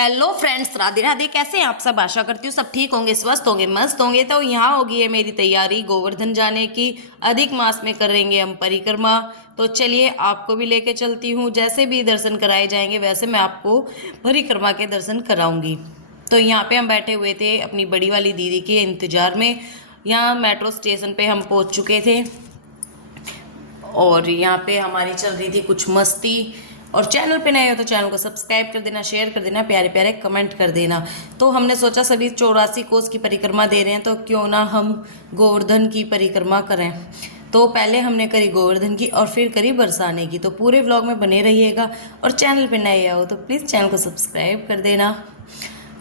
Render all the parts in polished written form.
Hello friends, Radhe Radhe. कैसे हैं आप सब? आशा करती हूँ सब ठीक होंगे, स्वस्थ होंगे, मस्त होंगे। तो यहाँ होगी है मेरी तैयारी गोवर्धन जाने की। अधिक मास में करेंगे हम परिक्रमा। तो चलिए आपको भी लेके चलती हूँ। जैसे भी दर्शन कराए जाएंगे वैसे मैं आपको परिक्रमा के दर्शन कराऊंगी। तो यहाँ पे हम बैठे हुए थे अपनी बड़ी वाली दीदी के इंतजार में। यहाँ मेट्रो स्टेशन पे हम पहुँच चुके थे और यहाँ पे हमारी चल रही थी कुछ मस्ती। और चैनल पे नए हो तो चैनल को सब्सक्राइब कर देना, शेयर कर देना, प्यारे प्यारे कमेंट कर देना। तो हमने सोचा सभी 84 कोस की परिक्रमा दे रहे हैं तो क्यों ना हम गोवर्धन की परिक्रमा करें। तो पहले हमने करी गोवर्धन की और फिर करी बरसाने की। तो पूरे व्लॉग में बने रहिएगा और चैनल पे नए आओ तो प्लीज़ चैनल को सब्सक्राइब कर देना।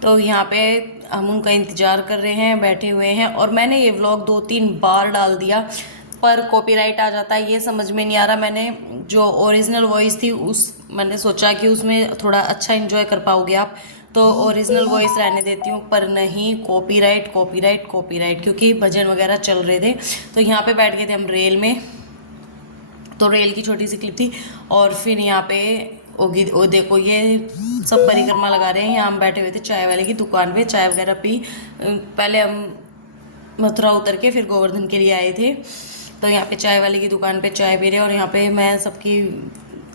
तो यहाँ पे हम उनका इंतज़ार कर रहे हैं, बैठे हुए हैं। और मैंने ये व्लॉग 2-3 बार डाल दिया पर कॉपीराइट आ जाता है, ये समझ में नहीं आ रहा। मैंने जो ओरिजिनल वॉइस थी मैंने सोचा कि उसमें थोड़ा अच्छा एंजॉय कर पाओगे आप, तो ओरिजिनल वॉइस रहने देती हूँ। पर नहीं, कॉपीराइट कॉपीराइट कॉपीराइट, क्योंकि भजन वगैरह चल रहे थे। तो यहाँ पे बैठ गए थे हम रेल में। तो रेल की छोटी सी क्लिप थी। और फिर यहाँ पे होगी, वो देखो ये सब परिक्रमा लगा रहे हैं। यहाँ हम बैठे हुए थे चाय वाले की दुकान पे, चाय वगैरह पी। पहले हम मथुरा उतर के फिर गोवर्धन के लिए आए थे। तो यहाँ पे चाय वाले की दुकान पे चाय पी रहे। और यहाँ पे मैं सबकी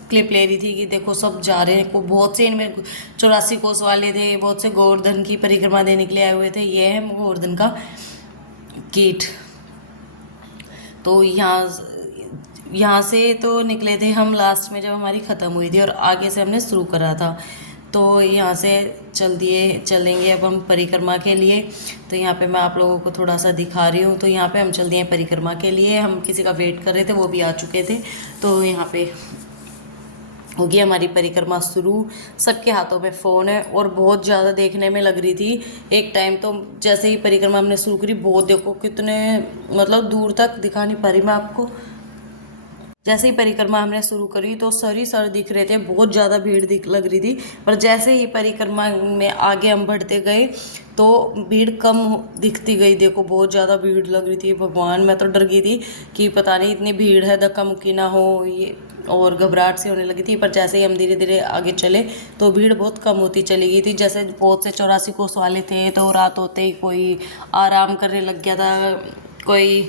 क्लिप ले रही थी कि देखो सब जा रहे हैं। को बहुत से इनमें 84 कोस वाले थे, बहुत से गोवर्धन की परिक्रमा देने के लिए आए हुए थे। ये है गोवर्धन का कीट। तो यहाँ से तो निकले थे हम लास्ट में जब हमारी ख़त्म हुई थी और आगे से हमने शुरू करा था। तो यहाँ से चलेंगे अब हम परिक्रमा के लिए। तो यहाँ पे मैं आप लोगों को थोड़ा सा दिखा रही हूँ। तो यहाँ पे हम चल दिए परिक्रमा के लिए। हम किसी का वेट कर रहे थे, वो भी आ चुके थे। तो यहाँ पे होगी हमारी परिक्रमा शुरू। सबके हाथों में फ़ोन है और बहुत ज़्यादा देखने में लग रही थी। एक टाइम तो जैसे ही परिक्रमा हमने शुरू करी, बहुत देखो कितने मतलब दूर तक दिखा नहीं पा रही मैं आपको। जैसे ही परिक्रमा हमने शुरू करी तो सर ही सर दिख रहे थे, बहुत ज़्यादा भीड़ लग रही थी। पर जैसे ही परिक्रमा में आगे हम बढ़ते गए तो भीड़ कम दिखती गई। देखो बहुत ज़्यादा भीड़ लग रही थी। भगवान, मैं तो डर गई थी कि पता नहीं इतनी भीड़ है, धक्का मुक्की ना हो ये, और घबराहट सी होने लगी थी। पर जैसे ही हम धीरे धीरे आगे चले तो भीड़ बहुत कम होती चली गई थी। जैसे बहुत से 84 कोस वाले थे तो रात होते ही कोई आराम करने लग गया था, कोई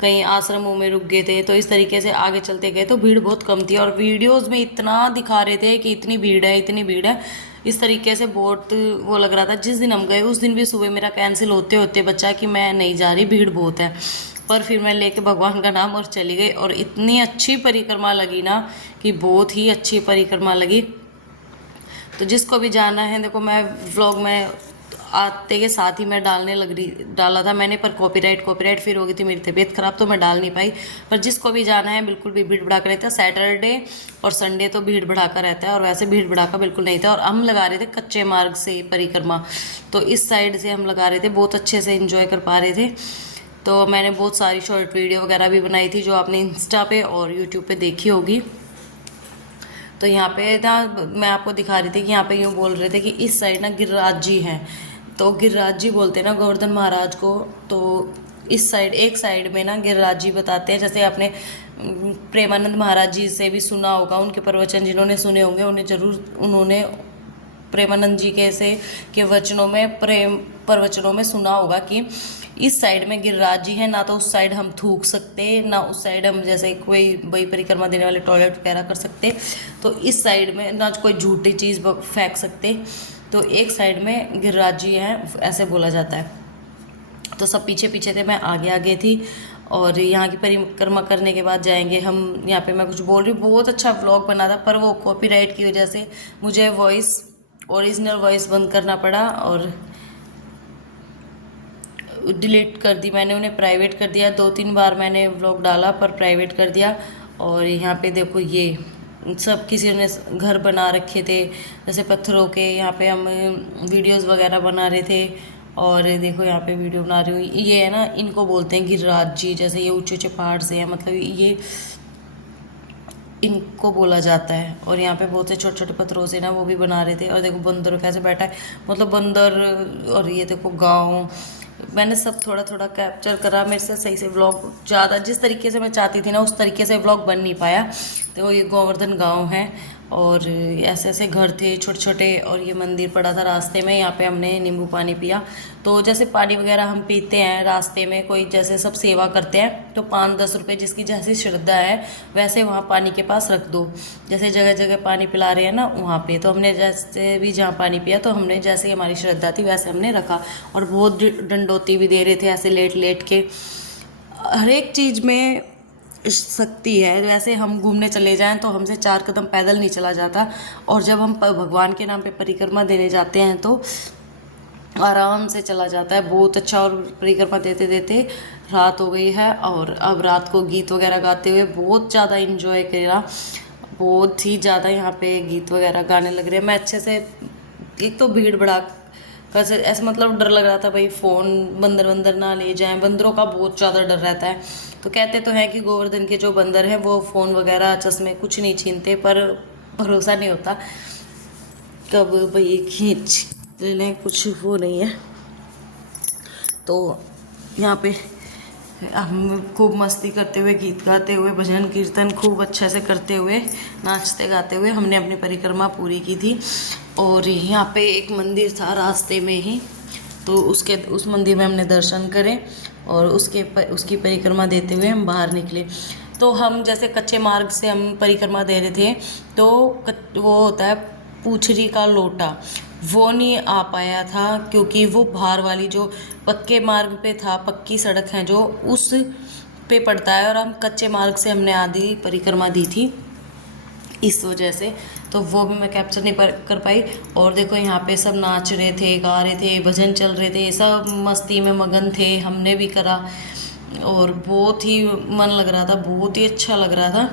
कहीं आश्रमों में रुक गए थे। तो इस तरीके से आगे चलते गए तो भीड़ बहुत कम थी। और वीडियोस में इतना दिखा रहे थे कि इतनी भीड़ है, इतनी भीड़ है। इस तरीके से बहुत वो लग रहा था। जिस दिन हम गए उस दिन भी सुबह मेरा कैंसिल होते होते बचा कि मैं नहीं जा रही, भीड़ बहुत है। पर फिर मैं लेके भगवान का नाम और चली गई। और इतनी अच्छी परिक्रमा लगी ना कि बहुत ही अच्छी परिक्रमा लगी। तो जिसको भी जाना है, देखो मैं व्लॉग में आते के साथ ही मैं डाला था मैंने, पर कॉपीराइट फिर हो गई थी मेरी तबीयत ख़राब तो मैं डाल नहीं पाई। पर जिसको भी जाना है बिल्कुल भी भीड़ भड़ाका रहता है। सैटरडे और संडे तो भीड़ भड़ाका रहता है और वैसे भीड़ भड़ाका बिल्कुल नहीं था। और हम लगा रहे थे कच्चे मार्ग से परिक्रमा, तो इस साइड से हम लगा रहे थे, बहुत अच्छे से इंजॉय कर पा रहे थे। तो मैंने बहुत सारी शॉर्ट वीडियो वगैरह भी बनाई थी जो आपने इंस्टा पे और यूट्यूब पे देखी होगी। तो यहाँ पे ना मैं आपको दिखा रही थी कि यहाँ पे यूँ बोल रहे थे कि इस साइड ना गिरिराज जी हैं। तो गिरिराज जी बोलते हैं ना गोवर्धन महाराज को। तो इस साइड, एक साइड में ना गिरिराज जी बताते हैं। जैसे आपने प्रेमानंद महाराज जी से भी सुना होगा, उनके प्रवचन जिन्होंने सुने होंगे उन्होंने प्रेमानंद जी के वचनों में प्रवचनों में सुना होगा कि इस साइड में गिरिराज जी है। ना तो उस साइड हम थूक सकते, ना उस साइड हम जैसे कोई वही परिक्रमा देने वाले टॉयलेट वगैरह कर सकते। तो इस साइड में ना कोई झूठी चीज़ फेंक सकते। तो एक साइड में गिरिराज जी हैं, ऐसे बोला जाता है। तो सब पीछे पीछे थे, मैं आगे आगे थी। और यहाँ की परिक्रमा करने के बाद जाएंगे हम। यहाँ पे मैं कुछ बोल रही हूँ, बहुत अच्छा व्लॉग बना था पर वो कॉपीराइट की वजह से मुझे ओरिजिनल वॉइस बंद करना पड़ा और डिलीट कर दी मैंने, उन्हें प्राइवेट कर दिया। 2-3 बार मैंने व्लॉग डाला पर प्राइवेट कर दिया। और यहाँ पे देखो ये सब किसी ने घर बना रखे थे जैसे पत्थरों के। यहाँ पे हम वीडियोस वगैरह बना रहे थे। और देखो यहाँ पे वीडियो बना रही हूँ। ये है ना, इनको बोलते हैं गिरिराज जी। जैसे ये ऊंचे ऊंचे पहाड़ से है, मतलब ये इनको बोला जाता है। और यहाँ पे बहुत से छोटे छोटे पत्थरों से ना वो भी बना रहे थे। और देखो बंदर कैसे बैठा है, मतलब बंदर। और ये देखो गाँव, मैंने सब थोड़ा थोड़ा कैप्चर करा। मेरे से सही से व्लॉग ज़्यादा जिस तरीके से मैं चाहती थी ना उस तरीके से व्लॉग बन नहीं पाया। तो ये गोवर्धन गांव है और ऐसे ऐसे घर थे छोटे छोटे और ये मंदिर पड़ा था रास्ते में। यहाँ पे हमने नींबू पानी पिया। तो जैसे पानी वगैरह हम पीते हैं रास्ते में, कोई जैसे सब सेवा करते हैं तो 5-10 रुपये जिसकी जैसी श्रद्धा है वैसे वहाँ पानी के पास रख दो। जैसे जगह जगह पानी पिला रहे हैं ना वहाँ पे, तो हमने जैसे भी जहाँ पानी पिया तो हमने जैसे हमारी श्रद्धा थी वैसे हमने रखा। और बहुत डंडोती भी दे रहे थे ऐसे लेट लेट के। हर एक चीज़ में शक्ति है। वैसे हम घूमने चले जाएं तो हमसे 4 कदम पैदल नहीं चला जाता, और जब हम भगवान के नाम पे परिक्रमा देने जाते हैं तो आराम से चला जाता है, बहुत अच्छा। और परिक्रमा देते देते रात हो गई है, और अब रात को गीत वगैरह गाते हुए बहुत ज़्यादा इन्जॉय करा। बहुत ही ज़्यादा यहाँ पे गीत वगैरह गाने लग रहे हैं। मैं अच्छे से, एक तो भीड़ भड़ाक कैसे ऐसे मतलब डर लग रहा था भाई फ़ोन बंदर वंदर ना ले जाएं। बंदरों का बहुत ज़्यादा डर रहता है। तो कहते तो हैं कि गोवर्धन के जो बंदर हैं वो फ़ोन वगैरह चश्मे कुछ नहीं छीनते, पर भरोसा नहीं होता कब भाई खींच लें, कुछ वो नहीं है। तो यहाँ पे हम खूब मस्ती करते हुए, गीत गाते हुए, भजन कीर्तन खूब अच्छे से करते हुए, नाचते गाते हुए हमने अपनी परिक्रमा पूरी की थी। और यहाँ पे एक मंदिर था रास्ते में ही, तो उस मंदिर में हमने दर्शन करे और उसकी परिक्रमा देते हुए हम बाहर निकले। तो हम जैसे कच्चे मार्ग से हम परिक्रमा दे रहे थे, तो वो होता है पूछरी का लोटा, वो नहीं आ पाया था क्योंकि वो बाहर वाली जो पक्के मार्ग पे था, पक्की सड़क है जो उस पे पड़ता है, और हम कच्चे मार्ग से हमने आधी परिक्रमा दी थी इस वजह से, तो वो भी मैं कैप्चर नहीं कर पाई। और देखो यहाँ पे सब नाच रहे थे, गा रहे थे, भजन चल रहे थे, सब मस्ती में मगन थे, हमने भी करा और बहुत ही मन लग रहा था, बहुत ही अच्छा लग रहा था।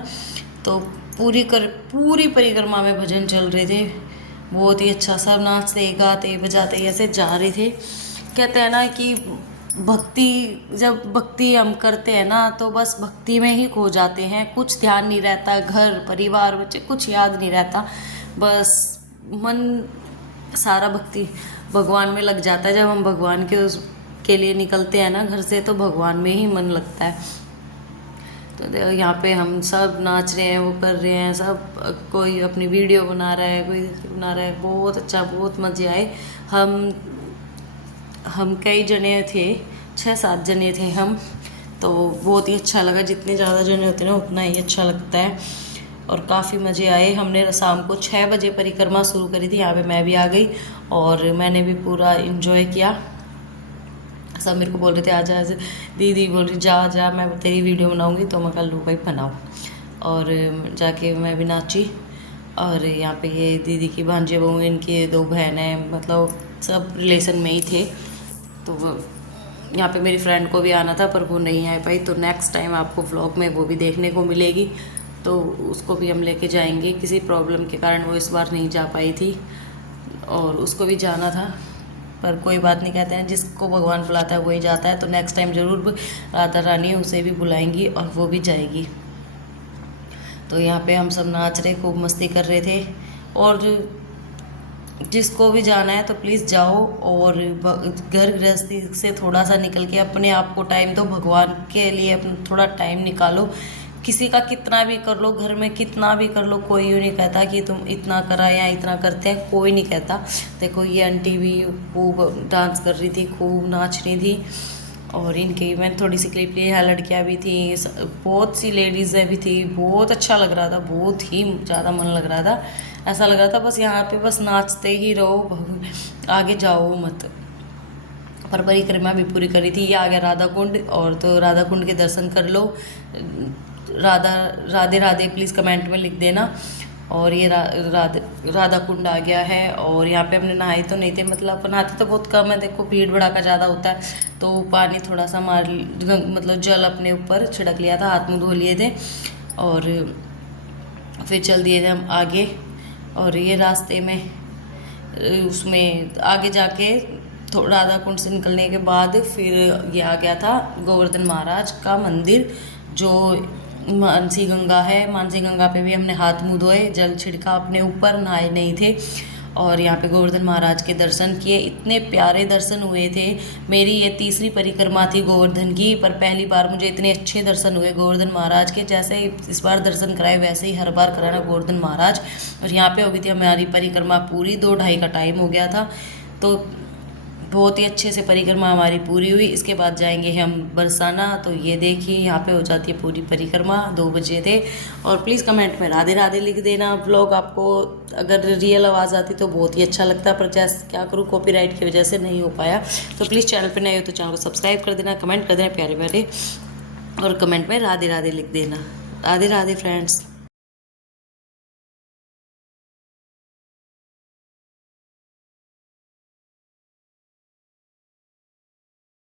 तो पूरी परिक्रमा में भजन चल रहे थे, बहुत ही अच्छा। सब नाचते गाते बजाते ऐसे जा रहे थे। कहते हैं ना कि जब भक्ति हम करते हैं ना तो बस भक्ति में ही खो जाते हैं, कुछ ध्यान नहीं रहता, घर परिवार बच्चे कुछ याद नहीं रहता, बस मन सारा भक्ति भगवान में लग जाता है। जब हम भगवान के लिए निकलते हैं ना घर से, तो भगवान में ही मन लगता है। तो यहाँ पे हम सब नाच रहे हैं, वो कर रहे हैं सब, कोई अपनी वीडियो बना रहा है, कोई बना रहा है, बहुत अच्छा, बहुत मज़े आए। हम कई जने थे, 6-7 जने थे हम, तो बहुत ही अच्छा लगा। जितने ज़्यादा जने होते हैं ना उतना ही अच्छा लगता है, और काफ़ी मज़े आए। हमने शाम को 6 बजे परिक्रमा शुरू करी थी, यहाँ पे मैं भी आ गई और मैंने भी पूरा इन्जॉय किया। सब मेरे को बोल रहे थे आजा, दीदी बोल रही जा मैं तेरी वीडियो बनाऊंगी, तो मैं कल लू भाई बनाओ। और जाके मैं भी नाची। और यहाँ पे ये दीदी की भांजे बहू, इनकी 2 बहनें, मतलब सब रिलेशन में ही थे। तो यहाँ पे मेरी फ्रेंड को भी आना था पर वो नहीं आ पाई, तो नेक्स्ट टाइम आपको व्लॉग में वो भी देखने को मिलेगी, तो उसको भी हम लेके जाएंगे। किसी प्रॉब्लम के कारण वो इस बार नहीं जा पाई थी और उसको भी जाना था, पर कोई बात नहीं, कहते हैं जिसको भगवान बुलाता है वही जाता है। तो नेक्स्ट टाइम ज़रूर राधा रानी उसे भी बुलाएंगी और वो भी जाएगी। तो यहाँ पे हम सब नाच रहे, खूब मस्ती कर रहे थे। और जिसको भी जाना है तो प्लीज़ जाओ, और घर गृहस्थी से थोड़ा सा निकल के अपने आप को टाइम दो, भगवान के लिए अपना थोड़ा टाइम निकालो। किसी का कितना भी कर लो, घर में कितना भी कर लो, कोई यूँ नहीं कहता कि तुम इतना करा या इतना करते हैं, कोई नहीं कहता। देखो ये आंटी भी खूब डांस कर रही थी, खूब नाच रही थी, और इनकी मैंने थोड़ी सी क्लिप ली है। लड़कियां भी थी, बहुत सी लेडीज़ें भी थी, बहुत अच्छा लग रहा था, बहुत ही ज़्यादा मन लग रहा था। ऐसा लग रहा था बस यहाँ पे बस नाचते ही रहो, आगे जाओ मत। पर परिक्रमा भी पूरी करी थी। ये आ गया राधा कुंड, और तो राधा कुंड के दर्शन कर लो। राधे राधे प्लीज़ कमेंट में लिख देना। और ये राधा कुंड आ गया है, और यहाँ पे हमने नहाए तो नहीं थे, मतलब नहाते तो बहुत कम है, देखो भीड़ भड़ाका ज़्यादा होता है, तो पानी थोड़ा सा मतलब जल अपने ऊपर छिड़क लिया था, हाथ मुँह धो लिए थे और फिर चल दिए थे हम आगे। और ये रास्ते में उसमें आगे जाके राधा कुंड से निकलने के बाद फिर ये आ गया था गोवर्धन महाराज का मंदिर, जो मानसी गंगा है। मानसी गंगा पे भी हमने हाथ मुँह धोए, जल छिड़का अपने ऊपर, नहाए नहीं थे। और यहाँ पे गोवर्धन महाराज के दर्शन किए। इतने प्यारे दर्शन हुए थे। मेरी ये तीसरी परिक्रमा थी गोवर्धन की, पर पहली बार मुझे इतने अच्छे दर्शन हुए गोवर्धन महाराज के। जैसे इस बार दर्शन कराए वैसे ही हर बार कराना गोवर्धन महाराज। और यहाँ पे हो गई थी हमारी परिक्रमा पूरी, 2-2:30 का टाइम हो गया था। तो बहुत ही अच्छे से परिक्रमा हमारी पूरी हुई। इसके बाद जाएंगे हम बरसाना। तो ये देखिए यहाँ पे हो जाती है पूरी परिक्रमा, 2 बजे थे। और प्लीज़ कमेंट में राधे राधे लिख देना। व्लॉग आपको अगर रियल आवाज़ आती तो बहुत ही अच्छा लगता, पर जैसे क्या करूँ कॉपीराइट की वजह से नहीं हो पाया। तो प्लीज़ चैनल पर नए हो तो चैनल को सब्सक्राइब कर देना, कमेंट कर देना प्यारे प्यारे, और कमेंट में राधे राधे लिख देना। राधे राधे फ्रेंड्स।